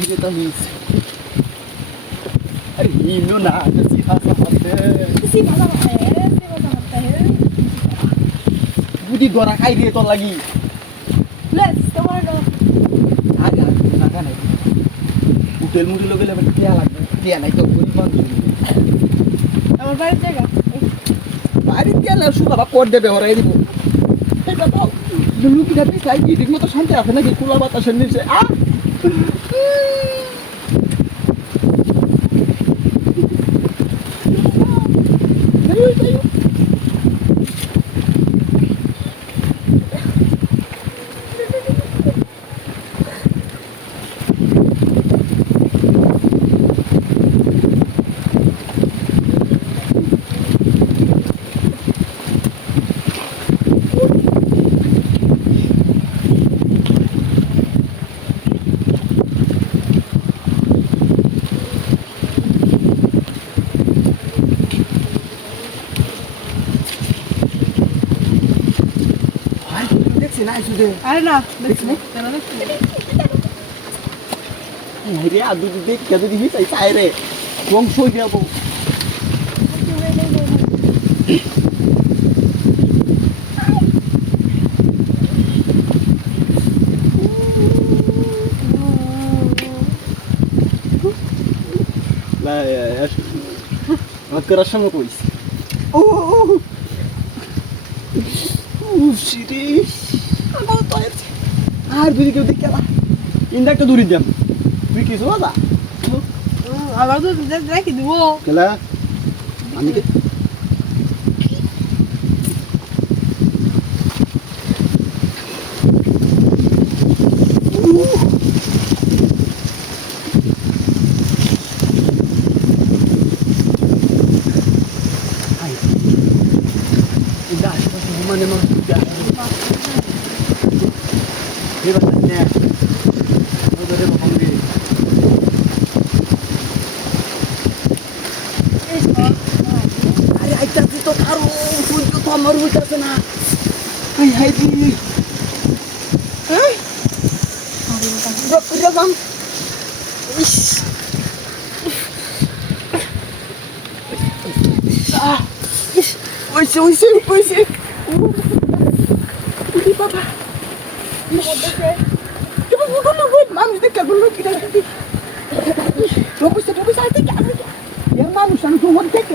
hidup tahis. Hino na si Hasan. Si mama saya. Budi dua rakai dia tol lagi. Let's tomorrow. Ada naik. Hotel mudi lo bela dia lagi. Dia naik tu budi man. আমার বাড়ির জায়গা Mari dia lah sudah bapak dia behora ini bu. Kita tahu. Dulu kita bisa lagi di motor santai apa lagi kula batas sendiri ah. Ayo. Sini sudah. আরে না দেখছি কেন দেখছি Hari adu di kado di hitai saire. Wong soi dia bu. Lah ya. Mak kerasa mau kuis. Oh. Shiri. Aku tahu. Har biri kau dikela. Indak tu duri jam. Biri kisu ada. আবার তো রেখে দিব Kela. Ani ke. Indah, mana mana sudah. Ini bahasanya. Udah dia mau pergi. Aरे ऐका तो कारो फुलतो तो मरू उतरते ना हाय दी बकरा बम ওইসে উড়ি বাবা মানুষ দেখে বললো কি রে মানুষ আমি তো দেখে